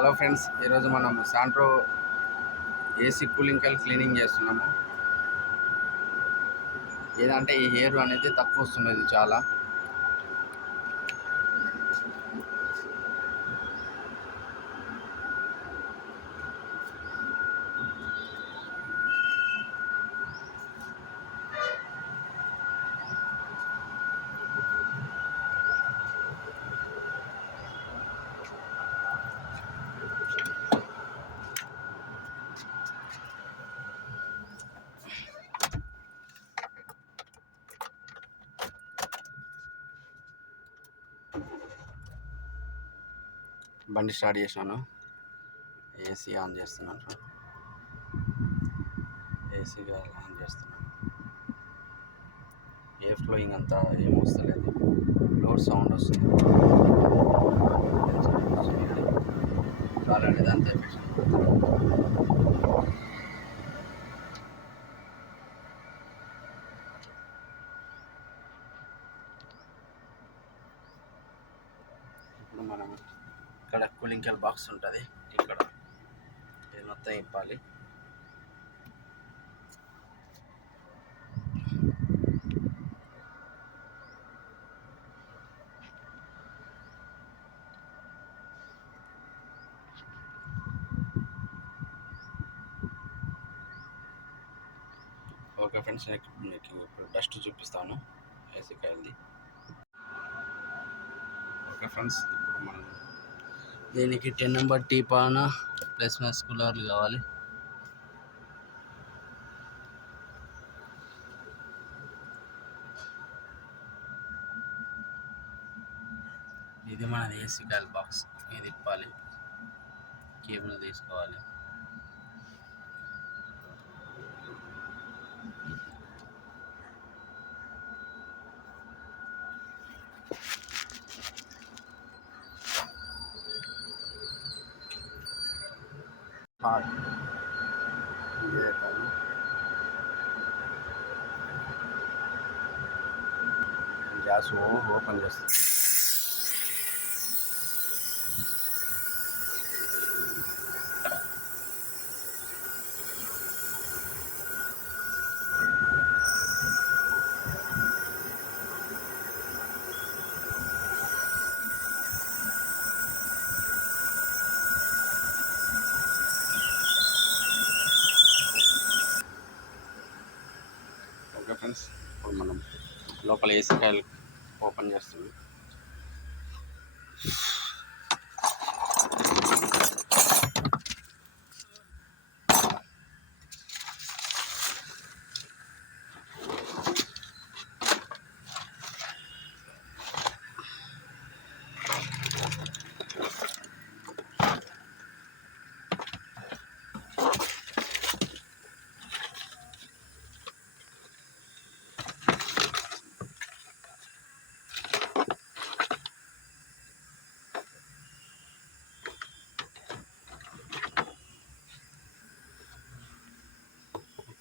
Hello friends, ఈరోజు మనం సాంట్రో ఏసీ కూలింగ్ కాయిల్ క్లీనింగ్ చేస్తున్నాము. ఏదంటే ఈ హెయిర్ అనేది తక్కువ వస్తున్నది చాలా. బండి స్టార్ట్ చేశాను, ఏసీ ఆన్ చేస్తున్నాను. ఏసీ ఆన్ చేస్తున్నాను. ఎయిర్ ఫ్లోయింగ్ అంతా ఏం వస్తలేదు, లోడ్ సౌండ్ వస్తుంది. ఆల్రెడీ అంతా ఇప్పుడు మనం ఇక్కడ కూలింగ్ కాయిల్ బాక్స్ ఉంటుంది, ఇక్కడ ఇది మొత్తం ఇప్పాలి. ఓకే ఫ్రెండ్స్, మీకు ఇప్పుడు డస్ట్ చూపిస్తాను ఏసీ కాయిల్ది. ఓకే ఫ్రెండ్స్, ఇప్పుడు మనం దీనికి 10 నెంబర్ టీపాన ప్లస్ మైనస్ కూలర్లు కావాలి. ఇది మనది ఏసీ కాయిల్ బాక్స్, ఇది ఇప్పాలి, కేబుల్ తీసుకోవాలి. గ్యాస్ ఓపెన్ చేస్తాం. ఓకే ఫ్రెండ్స్, ఇప్పుడు మనం లోపల ఏసీ కాయిల్ ఓపెన్ చేస్తున్నాం.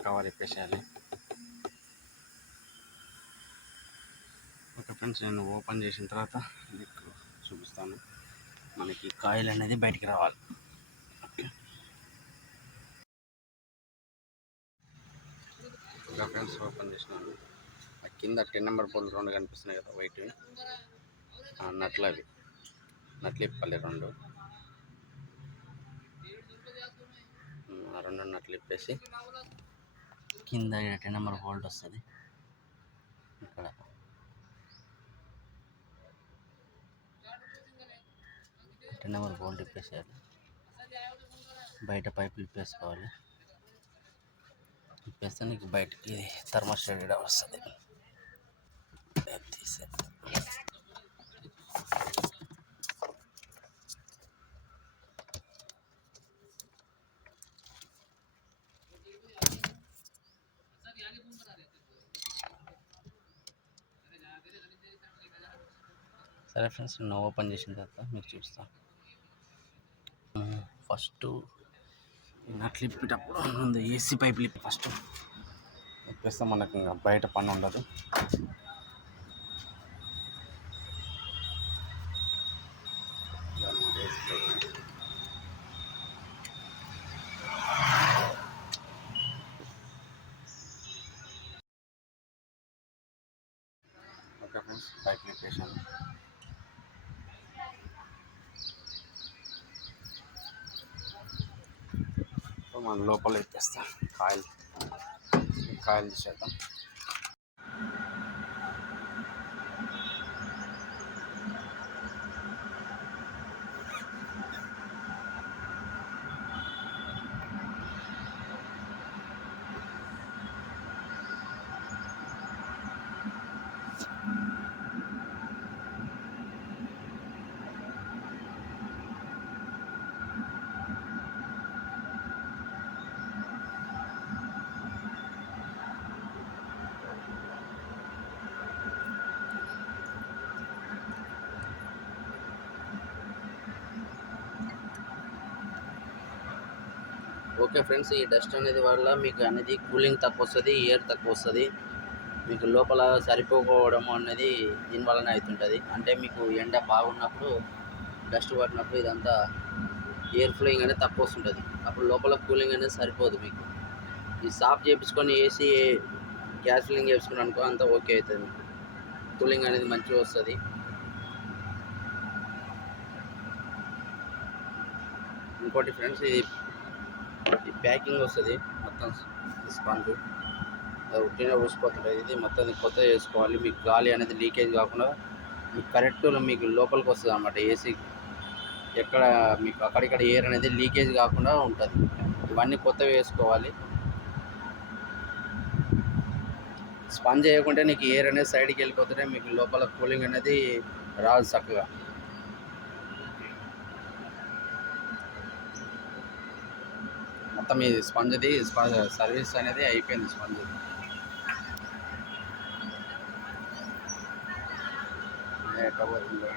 కవర్ ఇప్పేసేయాలి. ఓకే ఫ్రెండ్స్, నేను ఓపెన్ చేసిన తర్వాత మీకు చూపిస్తాను. మనకి కాయిల్ అనేది బయటికి రావాలి. ఓకే ఫ్రెండ్స్, ఓపెన్ చేసినాను. ఆ కింద 10 నెంబర్ బోర్డు 2 కనిపిస్తున్నాయి కదా, వైట్ నట్లు, అవి నట్లు ఇప్పాలి. 2 నట్లు ఇప్పేసి కింద 10 నెంబర్ బోల్ట్ వస్తుంది. ఇక్కడ 10 నెంబర్ బోల్ట్ ఇప్పేసేయాలి. బయట పైపులు ఇప్పేసుకోవాలి. ఇప్పేస్తే నీకు బయటకి థర్మోస్టాట్ వస్తుంది. తీసే సరే ఫ్రెండ్స్, నేను ఓపెన్ చేసిన తర్వాత మీకు చూపిస్తాను. ఫస్ట్ నట్లు ఇప్పేటప్పుడు ముందు ఏసీ పైపులు ఇప్పి ఫస్ట్ ఇప్పేస్తే మనకు ఇంకా బయట పని ఉండదు. అప్లికేషన్ మన లోపల ఎత్తేస్తాం కాయలు తీసేద్దాం. ఓకే ఫ్రెండ్స్, ఈ డస్ట్ అనేది వల్ల మీకు అనేది కూలింగ్ తక్కువ వస్తుంది, ఎయిర్ తక్కువ వస్తుంది. మీకు లోపల సరిపోకపోవడం అనేది దీనివల్లనే అవుతుంటుంది. అంటే మీకు ఎండ బాగున్నప్పుడు డస్ట్ పట్టినప్పుడు ఇదంతా ఎయిర్ ఫ్లోయింగ్ అనేది తక్కువ వస్తుంటుంది. అప్పుడు లోపల కూలింగ్ అనేది సరిపోదు. మీకు ఈ సాఫ్ చేయించుకొని ఏసీ గ్యాస్ ఫిల్లింగ్ చేసుకుని అనుకో అంతా ఓకే అవుతుంది. కూలింగ్ అనేది మంచిగా వస్తుంది. ఇంకోటి ఫ్రెండ్స్, ఇది ప్యాకింగ్ వస్తుంది మొత్తం స్పాంజ్ ఉట్టిగా ఊసిపోతుంటుంది. ఇది మొత్తం కొత్త చేసుకోవాలి. మీకు గాలి అనేది లీకేజ్ కాకుండా మీకు కరెక్ట్ మీకు లోపలికి వస్తుంది అన్నమాట. ఏసీ ఎక్కడ మీకు అక్కడిక్కడ ఎయిర్ అనేది లీకేజ్ కాకుండా ఉంటుంది. ఇవన్నీ కొత్తగా వేసుకోవాలి. స్పంజ్ చేయకుంటే నీకు ఎయిర్ అనేది సైడ్కి వెళ్ళిపోతుంటే మీకు లోపల కూలింగ్ అనేది రాదు చక్కగా. మొత్తం ఈ స్పంజ్ది సర్వీస్ అనేది అయిపోయింది. స్పంజ్ ఎక్కడ పోతుంది.